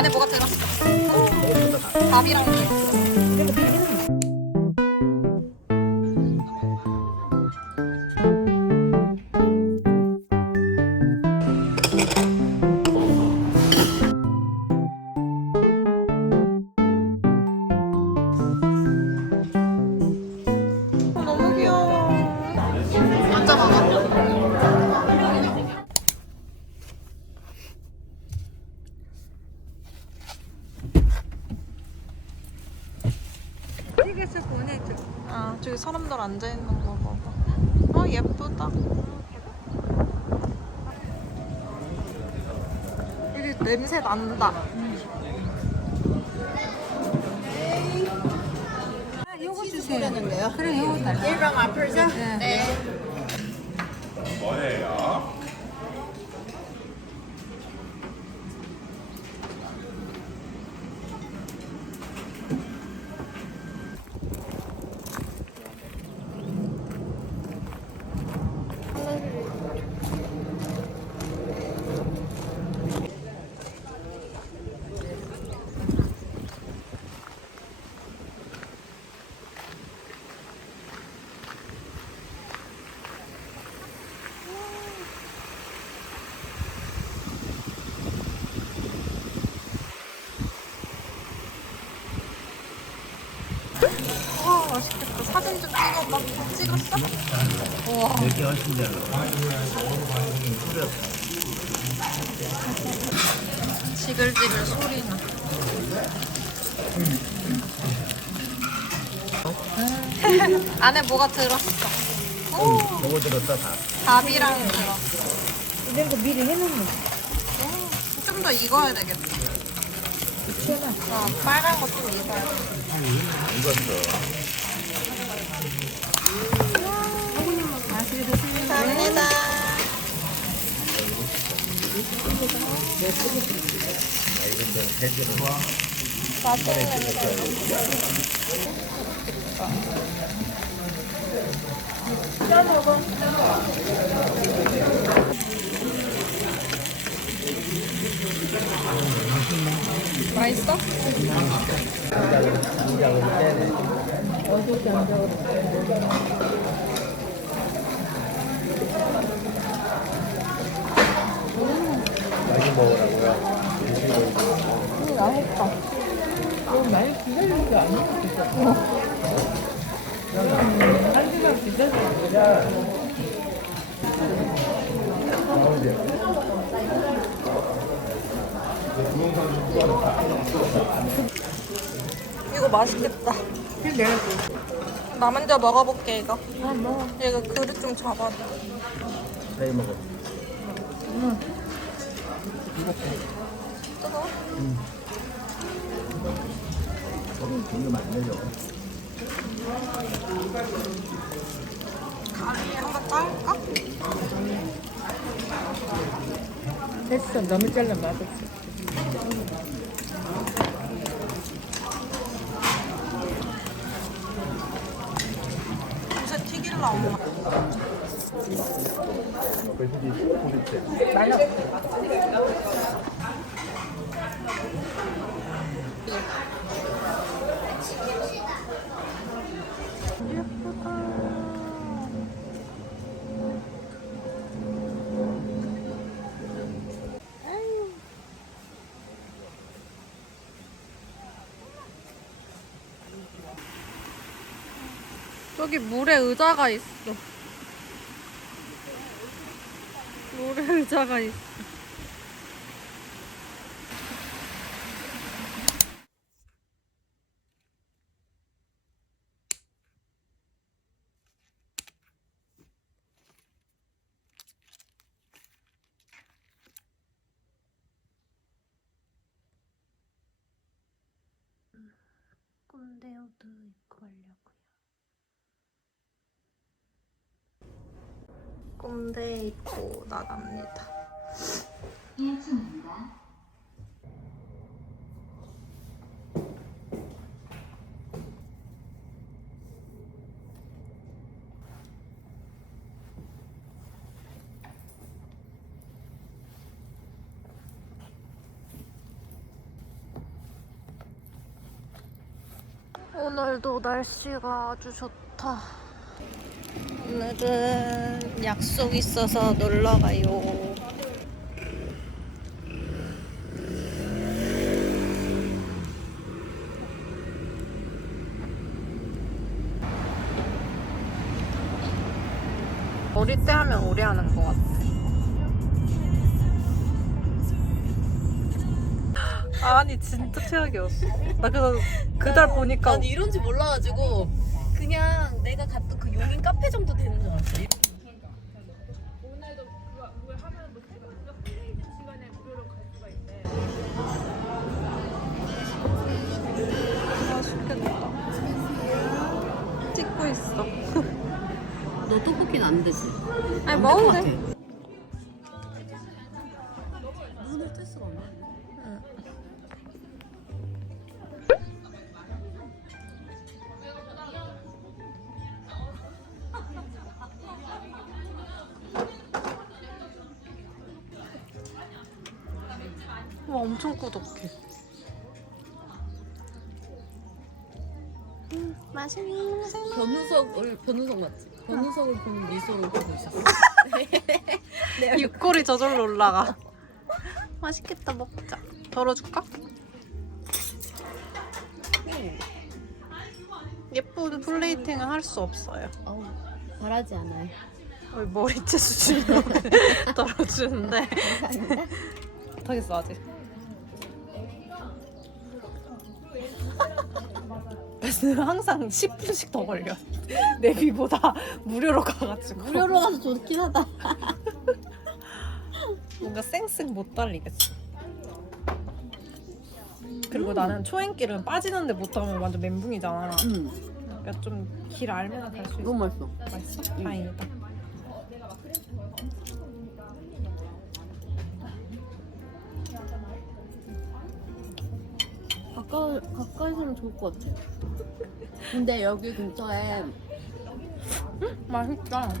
안에 뭐가 들었어? 밥이랑 너무 귀여워. 앉아 먹어. 찍어서 보내줘. 아, 저기 사람들 앉아있는 거 봐봐. 예쁘다. 여기 냄새 난다. 아, 요거 주세요. 그래, 요거 달라. 1번 앞으로죠? 네. 뭐예요? 와, 맛있겠다. 사진 좀 찍어봐. 찍었어? 우와. 이렇게 훨씬 잘 나와. 지글지글 소리나. 안에 뭐가 들었어? 뭐가 들었다 다. 밥이랑 들었어. 이런 거 미리 해놓는 거. 좀 더 익어야 되겠다. 그치나? 빨간 거 좀 익어야 돼. 익었어. 맛있게 드세요. 감사합니다. 이런 데는 대체로 맛있어? 장작으로 떼네. 어디 장작으로. 많이 먹으라고요. 맛있다. 이거 많이 기다리는 게 아니야, 진짜. 한 시간 기다리는 거야. 이거 맛있겠다. 근데 나 먼저 먹어볼게, 이거. 먹어. 이거 그릇 좀 잡아줘. 저희 먹어. 뜨거워? 이거 안 되죠. 가위 한번 따올까? 됐어. 너무 잘라 맛없어. 요새 튀길라, 엄마. 저기 물에 의자가 있어. 물에 의자가 있어. 꼰대 옷도 입고 가려고요. 꼰대 입고 나갑니다. 1층입니다. 오늘도 날씨가 아주 좋다. 오늘은 약속 있어서 놀러 가요. 어릴 때 하면 오래 하는 것 같아. 아니 진짜 최악이었어. 나 그래서 그달 보니까 난 이런지 몰라가지고 그냥 내가 갔던 그 용인 카페 정도 되는 줄 알았어. 맛있겠다. 찍고 있어. 너 떡볶이는 안 되지? 아니 먹어도 돼. 눈을 뜰 수가 없네. 와 엄청 꾸덕해. 맛있는 변우석 맞지? 변우석을 보는 미소를 보고 있었어. 입꼬리 저절로 올라가. 맛있겠다 먹자. 덜어줄까? 예쁜 플레이팅은 할 수 없어요. 어우, 바라지 않아요. 거의 머리채 수준으로 덜어주는데 못하겠어 아직. 그래서 항상 10분씩 더 걸려. 내비보다 무료로 가가지고. 무료로 가서 좋긴 하다. 뭔가 쌩쌩 못 달리겠어. 그리고 나는 초행길은 빠지는데 못하면 완전 멘붕이잖아. 그러니까 좀 길 알면 갈 수 있어. 너무 맛있어. 맛있어? 다행이다. 가까이서는 좋을 것 같아. 근데 여기 근처에 맛있다.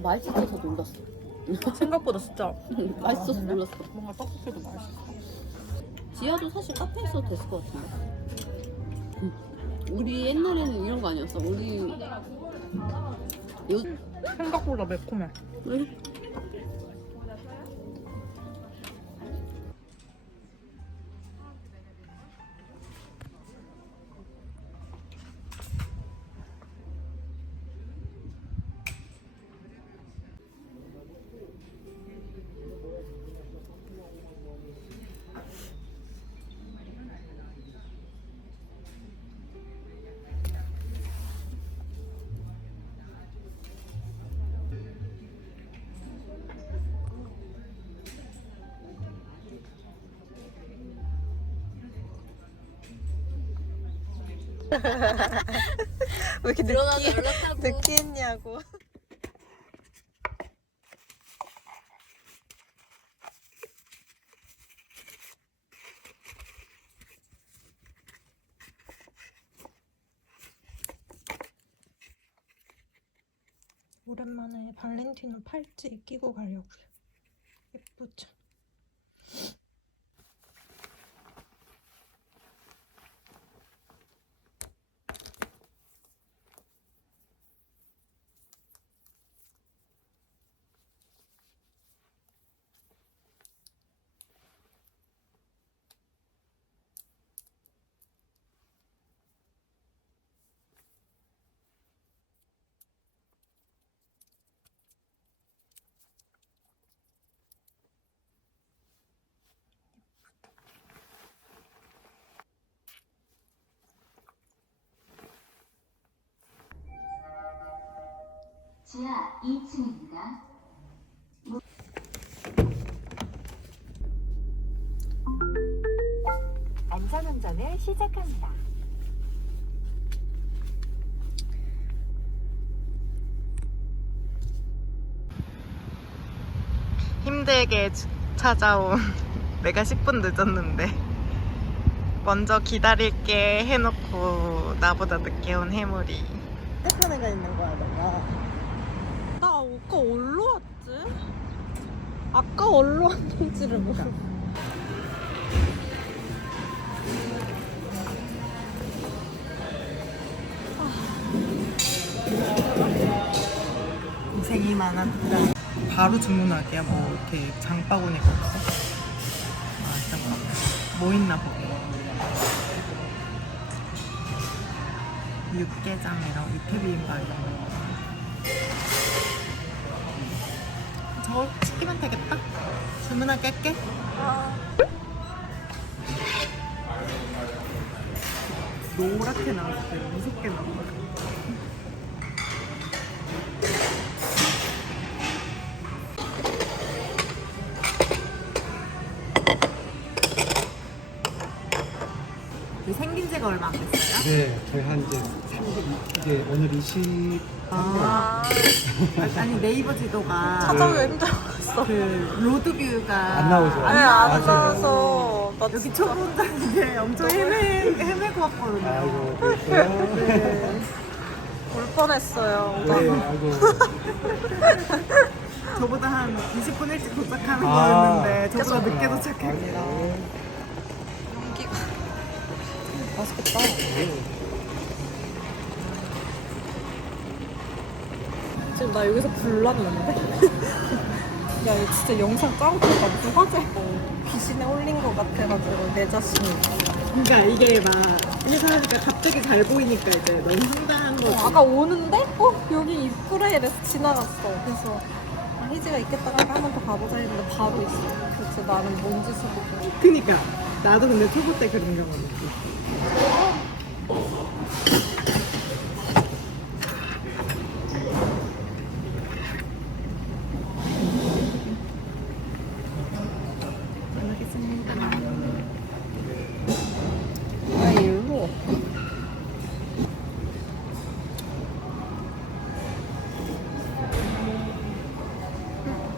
맛있어서 놀랐어. 생각보다 진짜 맛있어서 놀랐어. 뭔가 떡볶이도 맛있어. 지하도 사실 카페 있어도 됐을 것 같은데. 우리 옛날에는 이런 거 아니었어. 우리 생각보다 매콤해. 왜 이렇게 들어가서 연락하고. 느끼했냐고. 오랜만에 발렌티노 팔찌 끼고 가려고요. 예쁘죠? 지하 2층입니다. 안전운전을 시작합니다. 힘들게 찾아온 내가 10분 늦었는데 먼저 기다릴게 해놓고 나보다 늦게 온 해물이. 착한 애가 있는 거야, 너가. 나 아까 어디로 왔지? 아까 어디로 왔는지를 몰라. 쟁이 많았다. 바로 주문할게요. 뭐 이렇게 장바구니가 없어. 아 잠깐만. 뭐 있나 보게. 육개장이랑 육회비빔밥 이런 거. 저거 시키면 되겠다. 주문할게. 노랗게 나왔어요. 무섭게 나왔어요. 생긴 지가 얼마 안 됐어요? 네, 저희 한 이제 이게 오늘 20. 아니 네이버 지도가 찾아오기 힘들었어. 그 로드뷰가 안 나오죠? 아니, 안 맞아요. 나와서. 나 여기 진짜 초보자인데 엄청 헤매고 왔거든요. 아이고, 그랬어요? 네. 울 뻔했어요. 네, 오다가. 아이고. 저보다 한 20분 일찍 도착하는 아. 거였는데 저보다 늦게 도착했어요. 용기가. 맛있겠다. 지금 나 여기서 불났는데? 야, 이거 진짜 영상 짜고보니까 무슨 화제? 귀신에 홀린 것 같아가지고 내 자신이. 그러니까 이게 막 이렇게 하니까 갑자기 잘 보이니까 이제 너무 황당한 거지. 아까 오는데? 여기 입구래 이래서 지나갔어. 그래서 희지가 있겠다 하니까 한 번 더 가보자 했는데 바로 있어. 그래서 나는 뭔 짓을 보고. 그니까 나도 근데 초보 때 그런 경험 있어. 아, 일로.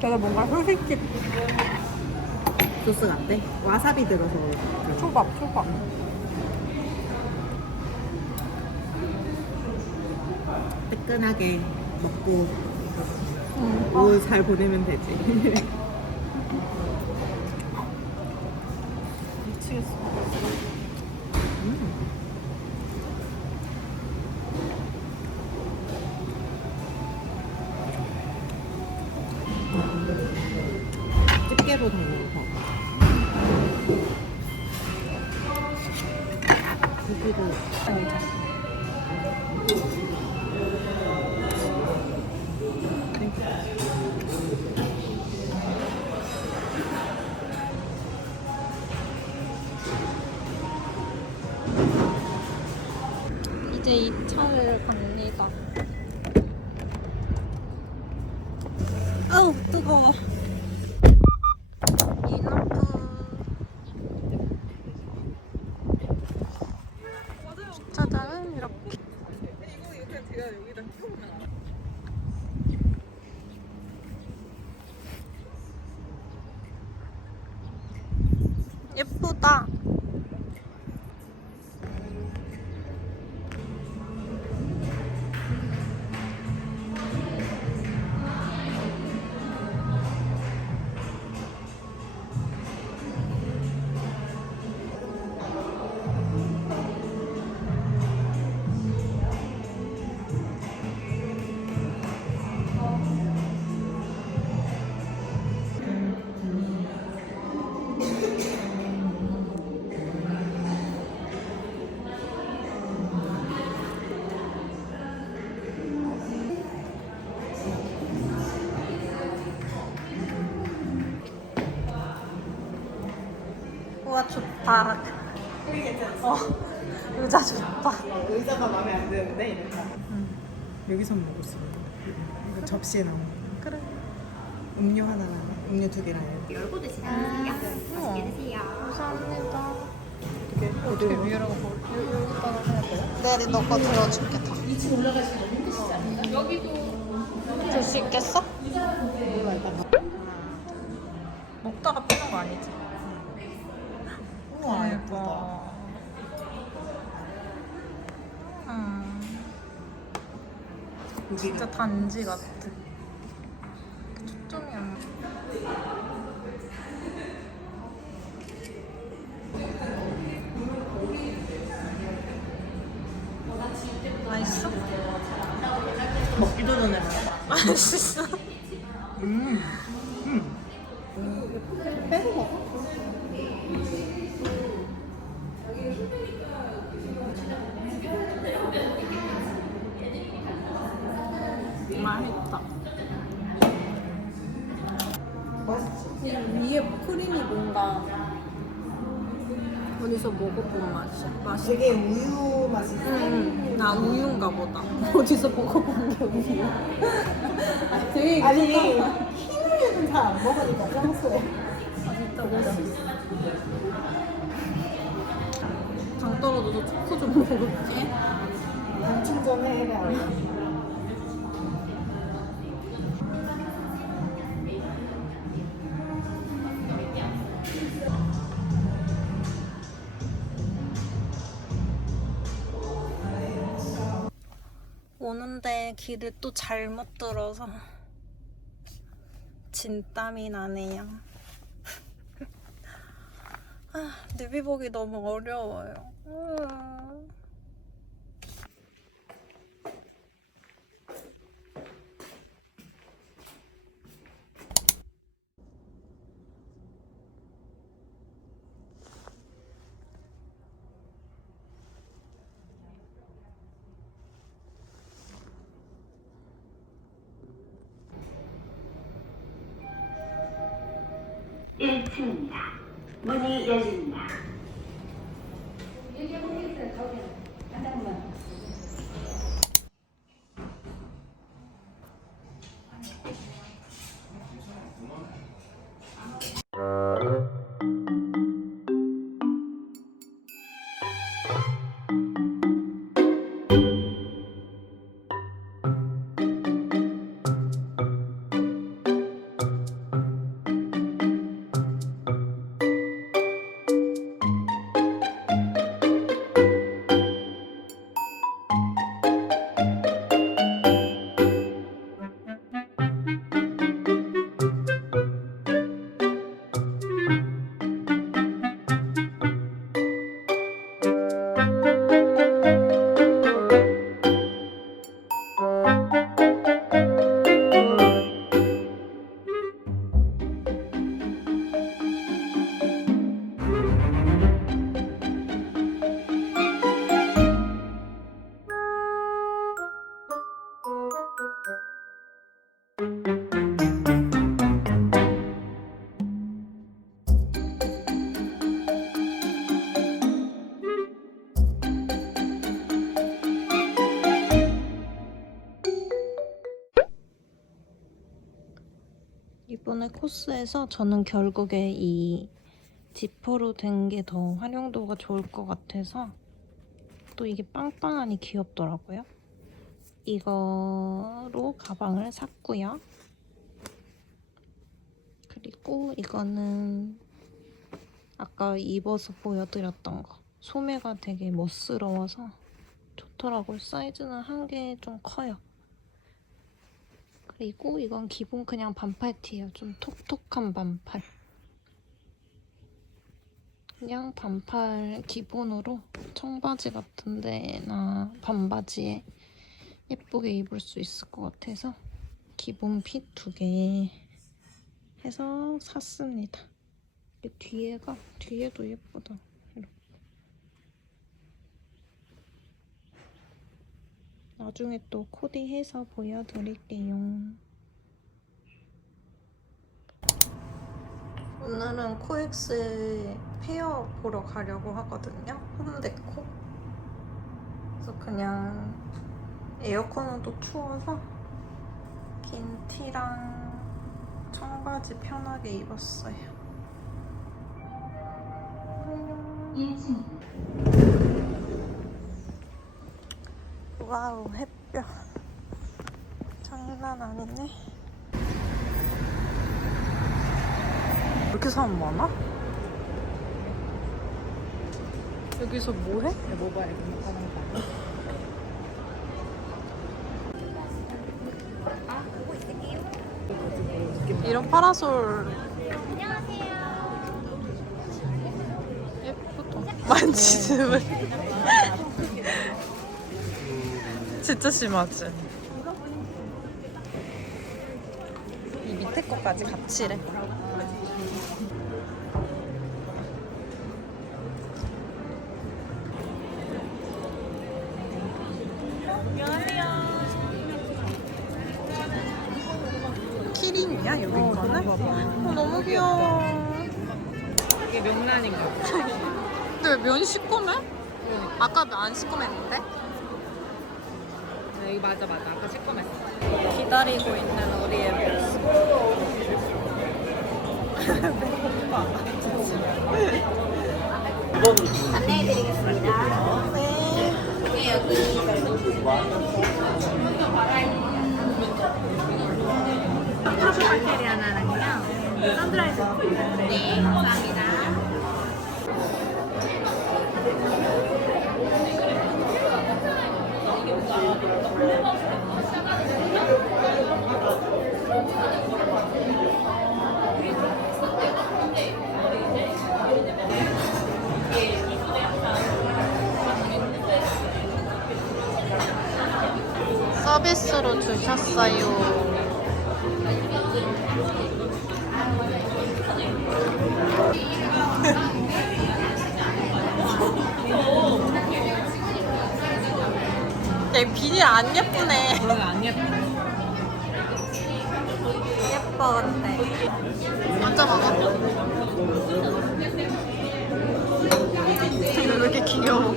되게 뭔가 소식집 소스 같대? 와사비 들어서 초밥. 뜨끈하게 먹고 오후 잘 보내면 되지. 미치겠어. 집게로 담는 거. 고기도 이제 이 차를 갑니다. 아우 뜨거워. 이너프. 짜잔 이렇게. 예쁘다. 우와 좋다. 의자 좋다. 의자가 마음에 안 드는데 이래서 여기서 먹을 수 있는 이거 접시에 넣은 거. 그래. 음료 하나랑 음료 2개랑 열고 감사합니다. 어떻게 위에라고 여기다가 해야 돼요? 내리 너거 들어줄게 다. 2층 올라가시면 여기도 줄 수 있겠어? 먹다가 빼는 거 아니지? 우와 예쁘다. 진짜 단지 같아. 초점이 안. 맛있어? 먹기도 전에 맛있어. 빼고 먹어. 맛있다. 맛있지? 위에 크림이 뭔가 어디서 먹어본 맛이야. 맛이. 되게 우유 맛이 나 우유인가 보다. 어디서 먹어본 게 우유. 되게 아니 익숙하다. 흰 우유는 잘 안 먹으니까 평소에. 진짜 맛있어. 당 떨어져서 초코 좀 먹을게. 당 충전해 해야 오는데 길을 또 잘못 들어서 진땀이 나네요. 아, 뉴비복이 너무 어려워요. 문이 열립니다. 이번에 코스에서 저는 결국에 이 지퍼로 된 게 더 활용도가 좋을 것 같아서 또 이게 빵빵하니 귀엽더라고요. 이거로 가방을 샀고요. 그리고 이거는 아까 입어서 보여드렸던 거. 소매가 되게 멋스러워서 좋더라고요. 사이즈는 한 개 좀 커요. 그리고 이건 기본 그냥 반팔 티예요. 좀 톡톡한 반팔. 그냥 반팔 기본으로 청바지 같은 데나 반바지에 예쁘게 입을 수 있을 것 같아서 기본 핏 2개 해서 샀습니다. 이게 뒤에도 예쁘다. 이렇게. 나중에 또 코디해서 보여드릴게요. 오늘은 코엑스 페어 보러 가려고 하거든요. 홈데코. 그래서 그냥 에어컨은 또 추워서 긴 티랑 청바지 편하게 입었어요. 1층 와우, 햇볕. 장난 아니네. 왜 이렇게 사람 많아? 여기서 뭐 해? 모바일 등록하는 거 아니야? 이런 파라솔 예쁘다. 만지는 진짜 심하지? 앞에 거까지 같이래. 키링이야 여기 거는? 너무 귀여워. 이게 명란인가 봐. 근데 왜 면이 시꺼매? 아까 안 시꺼맸는데? 네, 이거 맞아. 아까 시꺼맸어. 기다리고 있는 우리의 모습. 안내해드리겠습니다. 파스타케리 하나랑요. 선드라이즈 네, 감사합니다. 서비스로 주셨어요. 야, 비닐 안 예쁘네. 그러면 안 예뻐. 예뻐, 근데. 먼저 먹어. 왜 이렇게 귀여워?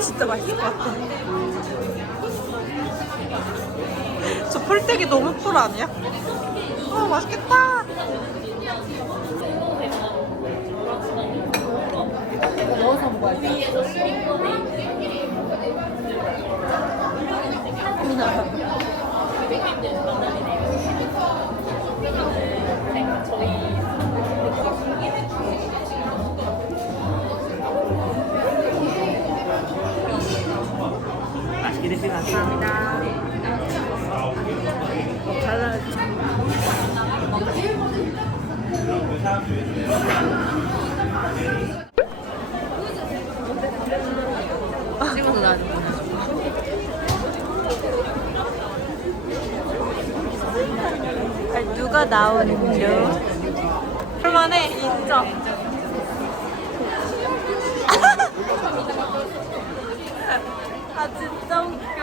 진짜 맛있을 것 같아. 저 폴대기 너무 풀 아니야? 맛있겠다. 넣어서 먹어야지. 맛있게 드시고 감사합니다. 찍어서 나중에 누가 나오는겨? 그만해, 인정. 아, 진짜 웃겨.